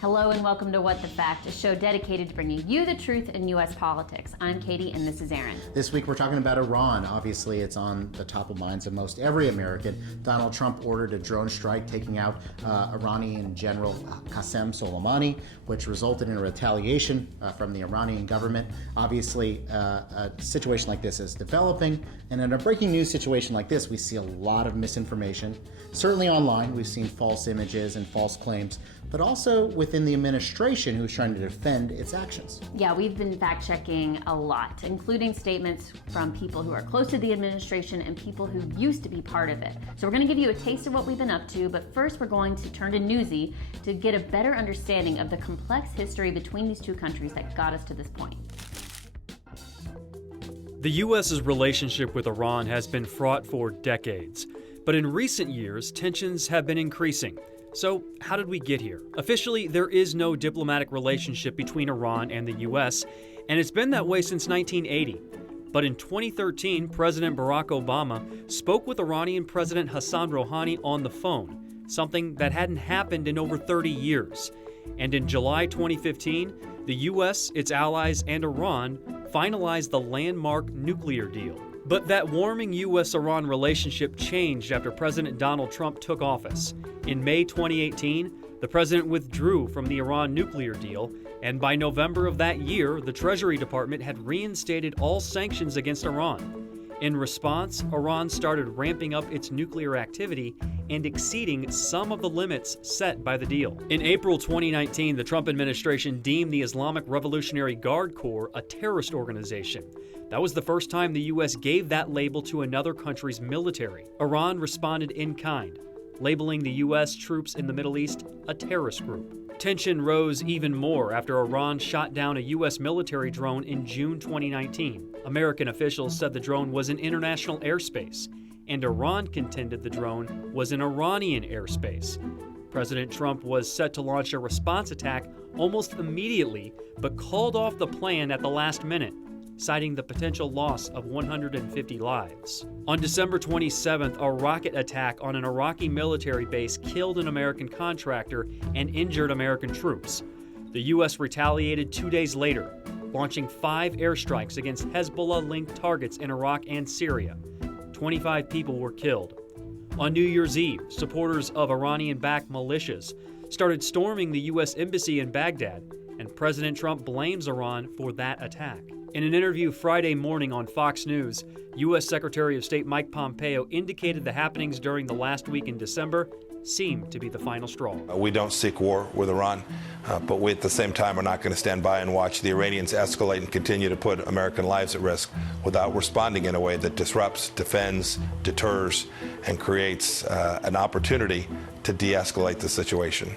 Hello and welcome to What the Fact, a show dedicated to bringing you the truth in U.S. politics. I'm Katie and this is Aaron. This week we're talking about Iran. Obviously it's on the top of minds of most every American. Donald Trump ordered a drone strike taking out Iranian General Qasem Soleimani, which resulted in a retaliation from the Iranian government. Obviously a situation like this is developing, and in a breaking news situation like this we see a lot of misinformation. Certainly online we've seen false images and false claims, but also within the administration who's trying to defend its actions. Yeah, we've been fact-checking a lot, including statements from people who are close to the administration and people who used to be part of it. So we're going to give you a taste of what we've been up to, but first we're going to turn to Newsy to get a better understanding of the complex history between these two countries that got us to this point. The U.S.'s relationship with Iran has been fraught for decades, but in recent years, tensions have been increasing. So, how did we get here? Officially, there is no diplomatic relationship between Iran and the U.S., and it's been that way since 1980. But in 2013, President Barack Obama spoke with Iranian President Hassan Rouhani on the phone, something that hadn't happened in over 30 years. And in July 2015, the U.S., its allies, and Iran finalized the landmark nuclear deal. But that warming U.S.-Iran relationship changed after President Donald Trump took office. In May 2018, the president withdrew from the Iran nuclear deal, and by November of that year, the Treasury Department had reinstated all sanctions against Iran. In response, Iran started ramping up its nuclear activity and exceeding some of the limits set by the deal. In April 2019, the Trump administration deemed the Islamic Revolutionary Guard Corps a terrorist organization. That was the first time the U.S. gave that label to another country's military. Iran responded in kind, labeling the U.S. troops in the Middle East a terrorist group. Tension rose even more after Iran shot down a U.S. military drone in June 2019. American officials said the drone was in international airspace, and Iran contended the drone was in Iranian airspace. President Trump was set to launch a response attack almost immediately, but called off the plan at the last minute, citing the potential loss of 150 lives. On December 27th, a rocket attack on an Iraqi military base killed an American contractor and injured American troops. The U.S. retaliated 2 days later, launching 5 airstrikes against Hezbollah-linked targets in Iraq and Syria. 25 people were killed. On New Year's Eve, supporters of Iranian-backed militias started storming the U.S. embassy in Baghdad, and President Trump blames Iran for that attack. In an interview Friday morning on Fox News, U.S. Secretary of State Mike Pompeo indicated the happenings during the last week in December seemed to be the final straw. We don't seek war with Iran, but we at the same time are not going to stand by and watch the Iranians escalate and continue to put American lives at risk without responding in a way that disrupts, defends, deters, and creates an opportunity to de-escalate the situation.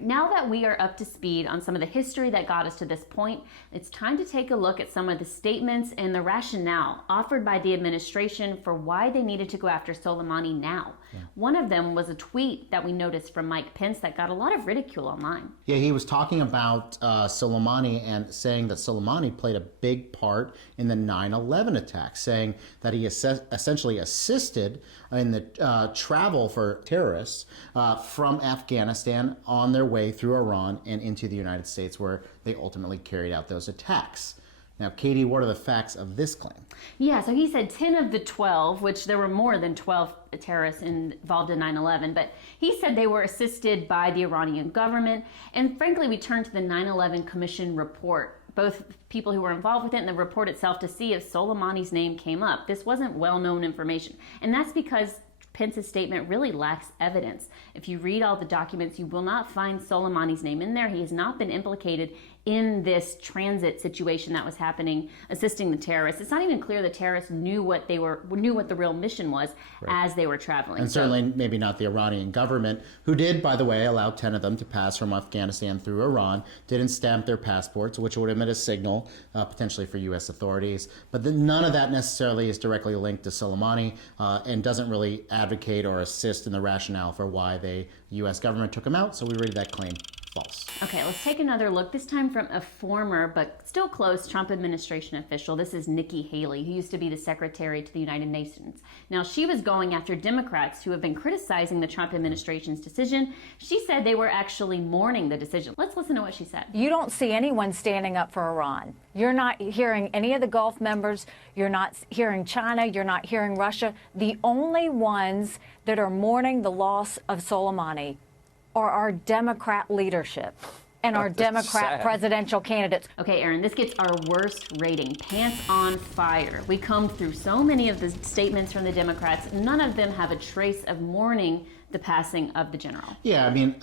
Now that we are up to speed on some of the history that got us to this point, it's time to take a look at some of the statements and the rationale offered by the administration for why they needed to go after Soleimani now. Yeah. One of them was a tweet that we noticed from Mike Pence that got a lot of ridicule online. Yeah, he was talking about Soleimani and saying that Soleimani played a big part in the 9/11 attack, saying that he essentially assisted in the travel for terrorists from Afghanistan on their way through Iran and into the United States, where they ultimately carried out those attacks. Now, Katie, what are the facts of this claim? Yeah, so he said 10 of the 12, which there were more than 12 terrorists involved in 9/11, but he said they were assisted by the Iranian government. And frankly, we turned to the 9/11 Commission report, both people who were involved with it and the report itself, to see if Soleimani's name came up. This wasn't well-known information, and that's because Pence's statement really lacks evidence. If you read all the documents, you will not find Soleimani's name in there. He has not been implicated in this transit situation that was happening, assisting the terrorists. It's not even clear the terrorists knew what the real mission was as they were traveling. And certainly maybe not the Iranian government, who did, by the way, allow 10 of them to pass from Afghanistan through Iran, didn't stamp their passports, which would have been a signal potentially for U.S. authorities. But none of that necessarily is directly linked to Soleimani and doesn't really advocate or assist in the rationale for why the U.S. government took him out. So we read that claim false. Okay, let's take another look, this time from a former but still close Trump administration official. This is Nikki Haley, who used to be the secretary to the United Nations. Now, she was going after Democrats who have been criticizing the Trump administration's decision. She said they were actually mourning the decision. Let's listen to what she said. You don't see anyone standing up for Iran. You're not hearing any of the Gulf members. You're not hearing China. You're not hearing Russia. The only ones that are mourning the loss of Soleimani are our Democrat leadership and our Democrat presidential candidates. Okay, Aaron, this gets our worst rating, pants on fire. We combed through so many of the statements from the Democrats. None of them have a trace of mourning the passing of the general. Yeah, I mean,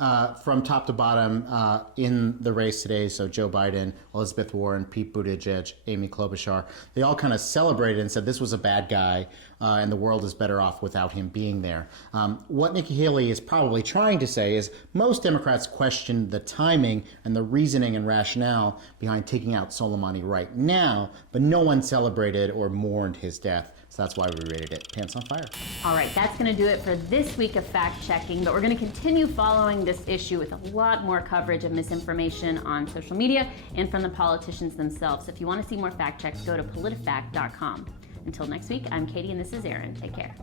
from top to bottom in the race today, so Joe Biden, Elizabeth Warren, Pete Buttigieg, Amy Klobuchar, they all kind of celebrated and said this was a bad guy and the world is better off without him being there. What Nikki Haley is probably trying to say is most Democrats question the timing and the reasoning and rationale behind taking out Soleimani right now, but no one celebrated or mourned his death. So that's why we rated it pants on fire. All right, that's going to do it for this week of fact checking, but we're going to continue following this issue with a lot more coverage of misinformation on social media and from the politicians themselves. So if you want to see more fact checks, go to PolitiFact.com. Until next week, I'm Katie and this is Aaron. Take care.